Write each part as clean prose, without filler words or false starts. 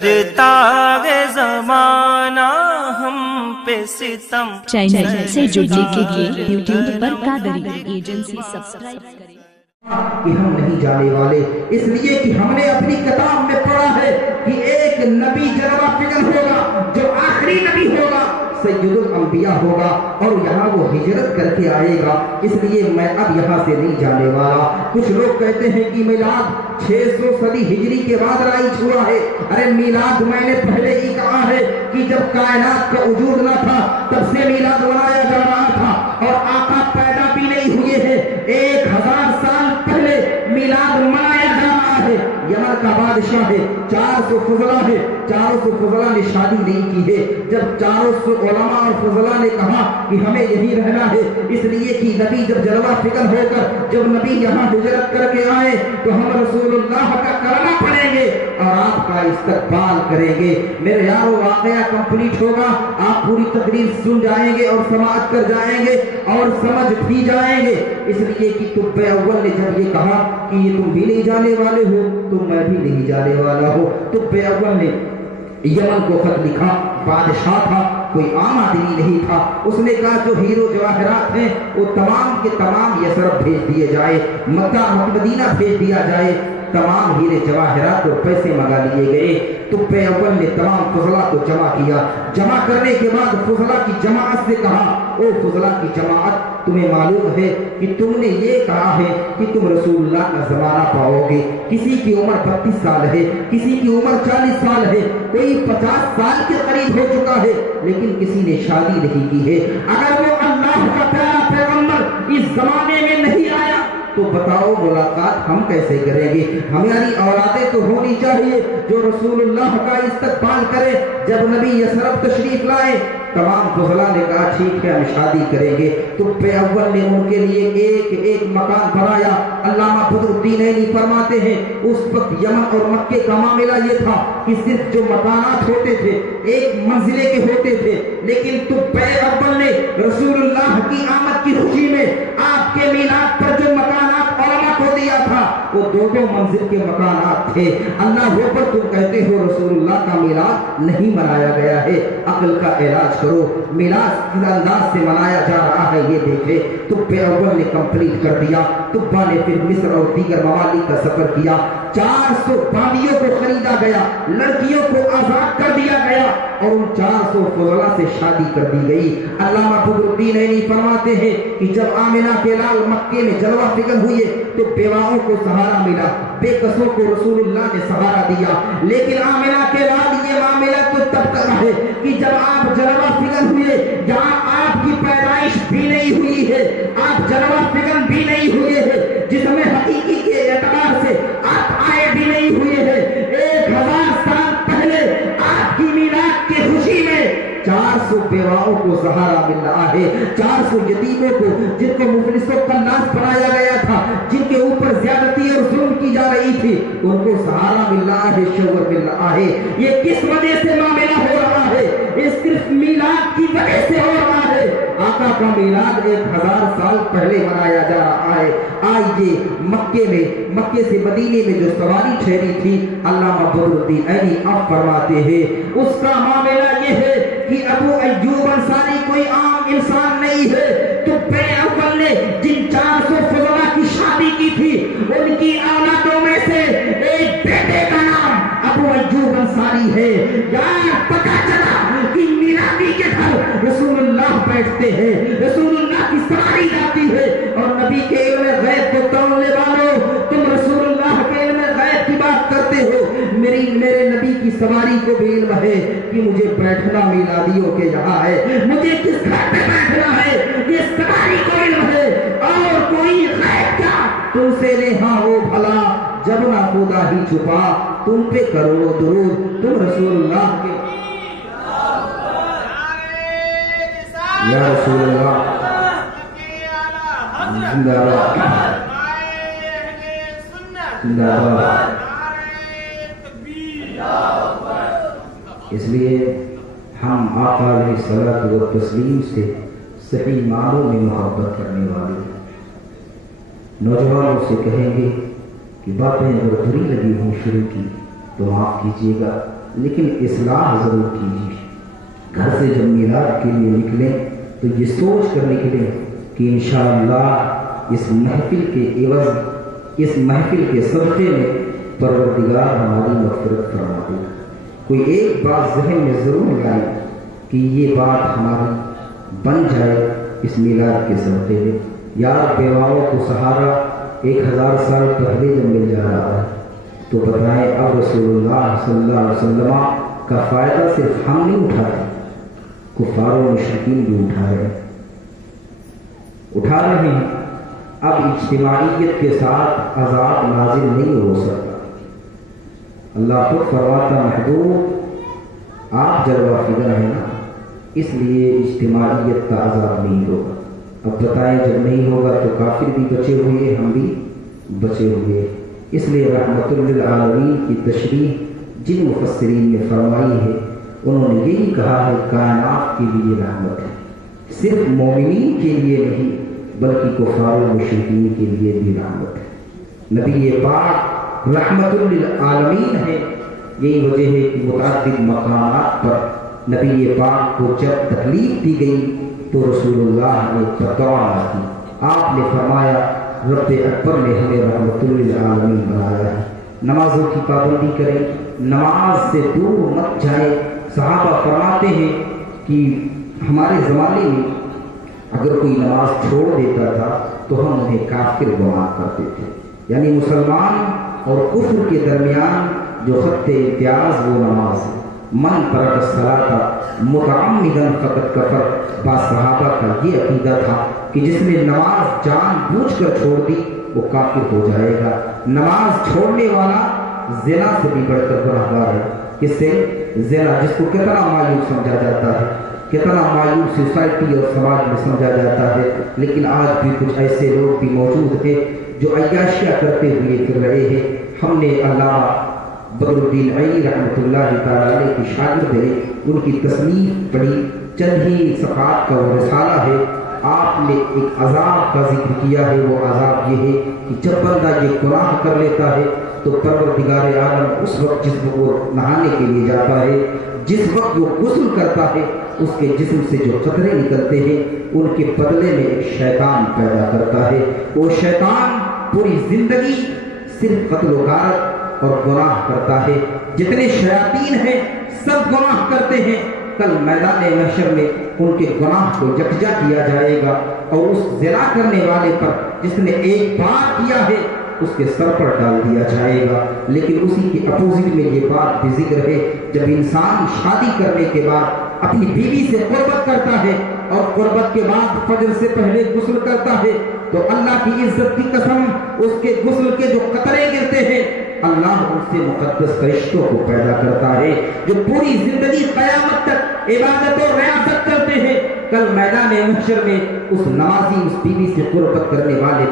تاغ زمانہ ہم پہ ستم چینل سے جڑنے کے لیے یوٹیوب پر قادری ایجنسی سبسکرائب کریں۔ کہ ہم نہیں جانے والے، اس لیے کہ ہم نے اپنی کتاب میں پڑھا ہے کہ ایک نبی جلوہ فکر ہوگا جو آخری نبی ہوگا، سید الانبیاء ہوگا، اور یہاں وہ ہجرت کر کے آئے گا، اس لیے میں اب یہاں سے نہیں جانے والا۔ کچھ لوگ کہتے ہیں کہ میلاد 600 صدی ہجری کے بعد رائج ہوا ہے۔ ارے میلاد میں نے پہلے ہی کہا ہے کہ جب کائنات کا وجود نہ تھا تب سے میلاد منایا جا رہا تھا، اور آقا پیدا بھی نہیں ہوئے ہیں، 1000 سال پہلے میلاد منایا جا رہا ہے۔ یمن کا بادشاہ ہے، 400 فضلہ ہے، 400 فضلہ نے شادی نہیں کی ہے۔ جب 400 علماء اور فضلہ نے کہا کہ ہمیں یہی رہنا ہے، اس لیے کہ نبی جب جلوہ فکر ہو کر جب نبی یہاں ہجرت کر کے آئے تو ہم رسول اللہ کا کلمہ پڑھیں گے اور آپ کا استقبال کریں گے۔ میرے یارو واقعہ کمپلیٹ ہوگا، آپ پوری تقریر سن جائیں گے اور سماعت کر جائیں گے اور سمجھ بھی جائیں گے، اس لیے کہ طب اول نے جب یہ کہا کہ یہ تم بھی نہیں جانے والے ہو تو میں بھی نہیں جانے والا ہوں۔ طب اول نے یمن کو خط لکھا، بادشاہ تھا، کوئی عام آدمی نہیں تھا، اس نے کہا جو ہیرو جواہرات ہیں وہ تمام کے تمام یثرب بھیج دیے جائے، مکہ مدینہ بھیج دیا جائے، تمام ہیرے جواہرات اور پیسے منگا لیے گئے۔ تو اول نے تمام فضلہ کو جمع کیا، جمع کرنے کے بعد فضلہ کی جماعت سے کہا، او فضلہ کی جماعت، تمہیں معلوم ہے کہ تم نے یہ کہا ہے کہ تم رسول اللہ کا زمانہ پاؤ گے، کسی کی عمر 32 سال ہے، کسی کی عمر 40 سال ہے، کوئی 50 سال کے قریب ہو چکا ہے، لیکن کسی نے شادی نہیں کی ہے۔ اگر وہ اللہ کا پیارا پیغمبر اس زمانے میں نہیں آیا تو بتاؤ ملاقات ہم کیسے کریں گے؟ ہماری اولادیں تو ہونی چاہیے جو رسول اللہ کا استقبال کرے۔ جب نبی یثرب تشریف لائے تمام فضلہ نے کہا ٹھیک ہے ہم شادی کریں گے۔ تو اول نے ان کے لیے ایک ایک مکان بنایا۔ علامہ بدر الدین عینی فرماتے ہیں اس وقت یمن اور مکے کا معاملہ یہ تھا کہ صرف جو مکانات ہوتے تھے ایک منزلے کے ہوتے تھے، لیکن تو اول نے رسول اللہ کی آمد کی خوشی میں آپ کے میلاد پر جو مکانات علماء کو دیا تھا وہ 2 منزل کے مکانات تھے۔ اللہ پر تم کہتے ہو رسول اللہ کا میلاد نہیں منایا گیا ہے، عقل کا علاج کرو، میلاد کس انداز سے منایا جا رہا ہے یہ دیکھے۔ تو اول نے کمپلیٹ کر دیا۔ تبا نے پھر مصر اور دیگر ممالک کا سفر کیا، 400 باندیوں کو خریدا گیا، لڑکیوں کو آزاد کر دیا گیا اور ان 400 فضلہ سے شادی کر دی گئی۔ علامہ بدر الدین عینی فرماتے ہیں کہ جب آمنہ کے لال مکے میں جلوہ فکر ہوئے تو بیواؤں کو سہارا ملا، بے کسوں کو رسول اللہ نے سہارا دیا، لیکن آمنہ کے لال یہ معاملہ تو تب کر ہے کہ جب آپ جلوہ فکر ہوئے جہاں آپ کی پیدائش بھی نہیں ہوئی ہے، آپ جلوہ فکر بھی نہیں ہوئے ہیں، جس میں حقیقی کے اعتبار سے آپ آئے بھی نہیں ہوئے ہیں، 1000 سال پہلے آپ کی میلاد کی خوشی میں 400 بیواؤں کو سہارا مل رہا ہے، 400 یتیموں کو جن کو مفلسوں کا ناز بنایا گیا تھا، جن کے اوپر زیادتی اور ظلم کی جا رہی تھی، ان کو سہارا مل رہا ہے، شوہر مل رہا ہے۔ یہ کس وجہ سے معاملہ ہو رہا ہے؟ یہ صرف میلاد کی وجہ سے ہو رہا ہے۔ آقا کا میلاد 1000 سال پہلے منایا جا رہا ہے۔ آئیے مکے سے مدینے میں جو سواری ٹھہری تھی، علامہ بدر الدین عینی اب فرماتے ہیں اس کا معاملہ یہ ہے کہ ابو ایوب انصاری کوئی عام انسان نہیں ہے۔ تو اول نے جن 400 فضلہ کی شادی کی تھی ان کی اولادوں میں سے ایک بیٹے کا نام ابو ایوب انصاری ہے۔ یار پتہ چلا کہ میلادی کے گھر رسول اللہ بیٹھتے ہیں، رسول اللہ کی سواری جاتی ہے، اور نبی کے علم غیب کو توڑنے والوں تم رسول اللہ کے علم غیب کی بات کرتے ہو۔ میرے نبی کی سواری کو بھی علم ہے کہ مجھے بیٹھنا میلادیوں کے یہاں ہے، مجھے کس گھر پہ بیٹھنا ہے یہ سواری کو علم ہے، اور کوئی غیب کیا تم سے رہا ہو بھلا جب نہ خدا ہی چھپا، تم پہ کروڑوں درود، تم رسول اللہ کے یا رسول اللہ زندہ باد، زندہ باد۔ اس لیے ہم آقا علیہ الصلوۃ والتسلیم سے صحیح معنوں میں محبت کرنے والے نوجوانوں سے کہیں گے کہ باتیں اگر بری لگی ہوں شروع کی تو معاف کیجیے گا، لیکن اصلاح ضرور کیجیے۔ گھر سے جب میلاد کے لیے نکلیں تو یہ سوچ کر نکلیں کہ انشاءاللہ اس محفل کے عوض، اس محفل کے صدقے میں پروردگار ہماری مغفرت فرما دے گا۔ کوئی ایک بات ذہن میں ضرور لائے کہ یہ بات ہماری بن جائے اس میلاد کے صدقے میں۔ یار بیواؤں کو سہارا 1000 سال پہلے جب مل جا رہا ہے تو بتائیں اب رسول اللہ صلی اللہ علیہ وسلم کا فائدہ صرف ہم نہیں اٹھاتے، کفار و مشرکین بھی اٹھا رہے ہیں۔ اب اجتماعیت کے ساتھ عذاب نازل نہیں ہو سکتا۔ اللہ خود فرماتا محبوب آپ جلوہ فگر ہیں نا، اس لیے اجتماعیت کا عذاب نہیں ہوگا۔ اب بتائیں جب نہیں ہوگا تو کافر بھی بچے ہوئے، ہم بھی بچے ہوئے۔ اس لیے رحمت للعالمین کی تشریح جن مفسرین نے فرمائی ہے انہوں نے یہی کہا ہے کائنات کے لیے رحمت ہے، صرف مومنین کے لیے نہیں بلکہ کفار و مشرکین کے لیے بھی رحمت ہے۔ نبی پاک رحمت للعالمین ہے، یہی وجہ ہے کہ متعدد مقامات پر نبی پاک کو جب تکلیف دی گئی تو رسول اللہ نے دعا کی۔ آپ نے فرمایا رب اکبر نے ہمیں رحمت للعالمین بنایا ہے، نمازوں کی پابندی کریں، نماز سے دور مت جائیں۔ صحابہ فرماتے ہیں کہ ہمارے زمانے میں اگر کوئی نماز چھوڑ دیتا تھا تو ہم انہیں کافر گمان کرتے تھے، یعنی مسلمان اور کفر کے درمیان جو خط امتیاز وہ نماز ہے۔ من ترک الصلاۃ متعمدا فقد کفر، بعض صحابہ کا یہ عقیدہ تھا کہ جس نے نماز جان بوجھ کر چھوڑ دی وہ کافر ہو جائے گا۔ نماز چھوڑنے والا زنا سے بھی بڑھ کر گنہگار ہے۔ اس سے زنا جس کو کتنا مایوب سمجھا جاتا ہے، کتنا مایوب سوسائٹی اور سماج میں سمجھا جاتا ہے، لیکن آج بھی کچھ ایسے لوگ بھی موجود ہیں جو عیاشیاں کرتے ہوئے پھر رہے ہیں۔ ہم نے علامہ بدر الدین عینی رحمۃ اللہ تعالی علیہ کی شاگرد ہے، ان کی تصنیف پڑھی، چند ہی صفحات کا وہ رسالہ ہے۔ آپ نے ایک عذاب کا ذکر کیا ہے، وہ عذاب یہ ہے کہ جب بندہ یہ گناہ کر لیتا ہے تو پروردگار عالم اس وقت جس وقت وہ نہانے کے لیے جاتا ہے، جس وقت وہ غسل کرتا ہے، اس کے جسم سے جو قطرے نکلتے ہیں ان کے بدلے میں ایک شیطان پیدا کرتا ہے۔ وہ شیطان پوری زندگی صرف قتل و غارت اور گناہ کرتا ہے۔ جتنے شیاطین ہیں سب گناہ کرتے ہیں۔ کل میدان محشر میں ان کے گناہ کو یکجا کیا جائے گا اور اس زنا کرنے والے پر جس نے ایک بار کیا ہے اس کے سر پر ڈال دیا جائے گا۔ لیکن اسی کے اپوزٹ میں یہ بات بھی ذکر ہے، جب انسان شادی کرنے کے بعد اپنی بیوی سے قربت کرتا ہے اور قربت کے بعد فجر سے پہلے غسل کرتا ہے تو اللہ کی عزت کی قسم اس کے غسل کے جو قطرے گرتے ہیں اللہ ان سے مقدس فرشتوں کو پیدا کرتا ہے جو پوری زندگی قیامت تک عبادت و ریاضت کرتے ہیں۔ کل میدان محشر میں اس نمازی اس بیوی سے قربت کرنے والے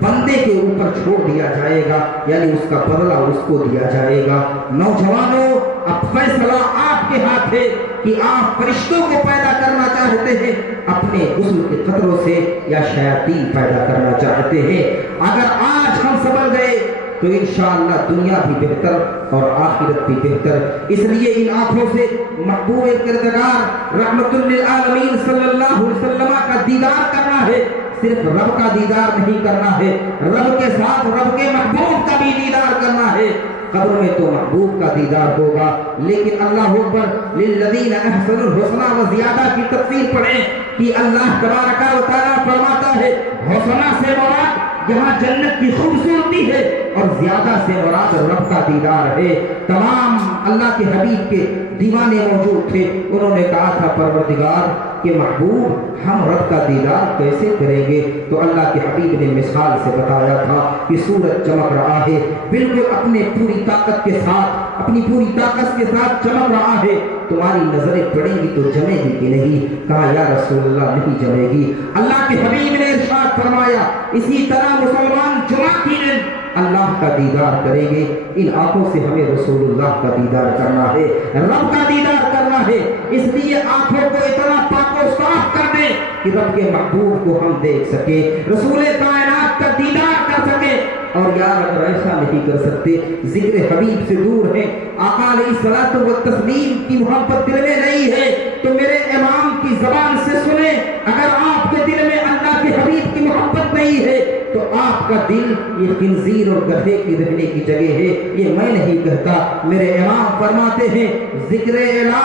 بندے کے اوپر چھوڑ دیا جائے گا، یعنی اس کا بدلہ اس کو دیا جائے گا۔ نوجوانوں اب فیصلہ آپ کے ہاتھ ہے کہ آپ فرشتوں کو پیدا کرنا چاہتے ہیں اپنے غسل کے قطروں سے یا شیاطین پیدا کرنا چاہتے ہیں۔ اگر آج ہم سنبھل گئے تو انشاءاللہ دنیا بھی بہتر اور آخرت بھی بہتر۔ اس لیے ان آنکھوں سے محبوب کردگار رحمت للعالمین صلی اللہ علیہ وسلم کا دیدار کرنا ہے، صرف رب کا دیدار نہیں کرنا ہے، رب کے ساتھ رب کے محبوب کا بھی دیدار کرنا ہے۔ قبر میں تو محبوب کا دیدار ہوگا، لیکن اللہ اکبر للذین احسنوا الحسنى وزیادہ کی تفسیر پڑھیں کہ اللہ تبارک و تعالیٰ فرماتا ہے حسنہ سے مراد یہاں جنت کی خوبصورتی ہے اور زیادہ سے مراد رب کا دیدار ہے۔ تمام اللہ کے حبیب کے دیوانے موجود تھے، انہوں نے کہا تھا پروردگار کہ محبوب ہم رب کا دیدار کیسے کریں گے؟ تو اللہ کے حبیب نے مثال سے بتایا تھا کہ سورج چمک رہا ہے، بالکل اپنے پوری طاقت کے ساتھ، اپنی پوری طاقت کے ساتھ چمک رہا ہے، تمہاری نظریں پڑیں گی تو جمے گی کہ نہیں؟ کہا یا رسول اللہ نہیں جمے گی۔ اللہ کے حبیب نے ارشاد فرمایا اسی طرح مسلمان جمعہ کی دن اللہ کا دیدار کریں گے۔ ان آنکھوں سے ہمیں رسول اللہ کا دیدار کرنا ہے، رب کا دیدار کرنا ہے، اس لیے آنکھوں کو اتنا پاک و صاف کر دیں کہ رب کے محبوب کو ہم دیکھ سکے، رسول کائنات کا دیدار کر سکے۔ اور یار اگر ایسا نہیں کر سکتے، ذکر حبیب سے دور ہیں، آقا علیہ الصلوۃ والتسلیم کی محبت دل میں نہیں ہے، تو میرے امام کی زبان سے سنیں، اگر آپ کے دل میں اللہ کے حبیب کی محبت نہیں ہے تو آپ کا دل یہ خنزیر اور گدھے کی رہنے کی جگہ ہے۔ یہ میں نہیں کہتا، میرے امام فرماتے ہیں ذکر الہ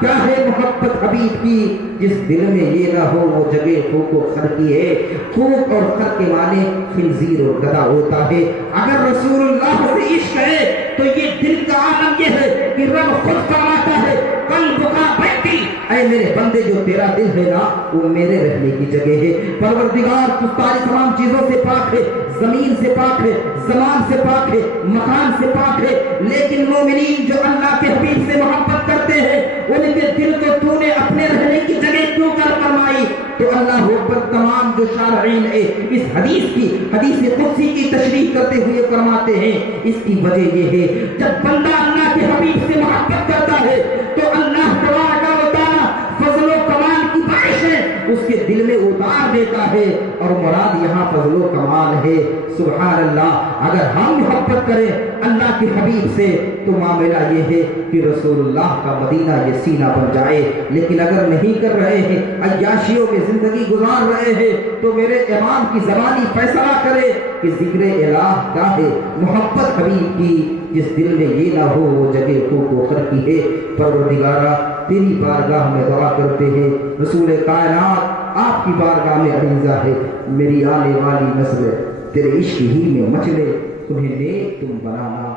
کیا ہے محبت حبیب کی، جس دل میں یہ نہ ہو وہ جگہ خوک و خر کی ہے۔ خوک اور خر کے معنی خنزیر اور گدھا ہوتا ہے۔ اگر رسول اللہ سے عشق ہے تو یہ دل کا عالم یہ ہے کہ رب خود فرماتا ہے قلب کا بیتی، اے میرے بندے جو تیرا دل ہے نا وہ میرے رہنے کی جگہ ہے۔ پروردگار تو ساری تمام چیزوں سے پاک ہے، زمین سے پاک ہے، زمان سے پاک ہے، مکان سے پاک ہے، لیکن مومنین جو اللہ کے حبیب سے محبت کرتے ہیں ان کے دل کو تو نے اپنے رہنے کی جگہ کیوں کر فرمائی؟ تو اللہ اکبر تمام جو شارعین اس حدیث قدسی کی تشریح کرتے ہوئے فرماتے ہیں اس کی وجہ یہ ہے جب بندہ اللہ کے حبیب سے محبت کرتا ہے تو اللہ تبارک و تعالی فضل و کمال کی بارش ہے اس کے دل میں اتار دیتا ہے، اور مراد یہاں فضل و کمال ہے۔ سبحان اللہ، اگر ہم محبت کریں اللہ کے حبیب سے تو معاملہ یہ ہے کہ رسول اللہ کا مدینہ یہ سینہ بن جائے، لیکن اگر نہیں کر رہے ہیں، عیاشیوں میں زندگی گزار رہے ہیں، تو میرے امام کی زبانی فیصلہ کرے کہ ذکر الہ کیا ہے محبت حبیب کی، جس دل میں یہ نہ ہو وہ جگہ خوک و خر کی ہے۔ پروردگارہ تیری بارگاہ میں دعا کرتے ہیں، رسول کائنات آپ کی بارگاہ میں عریضہ ہے میری آنے والی نسل تیرے عشق ہی میں مچلے، تمہیں نیک تم بنانا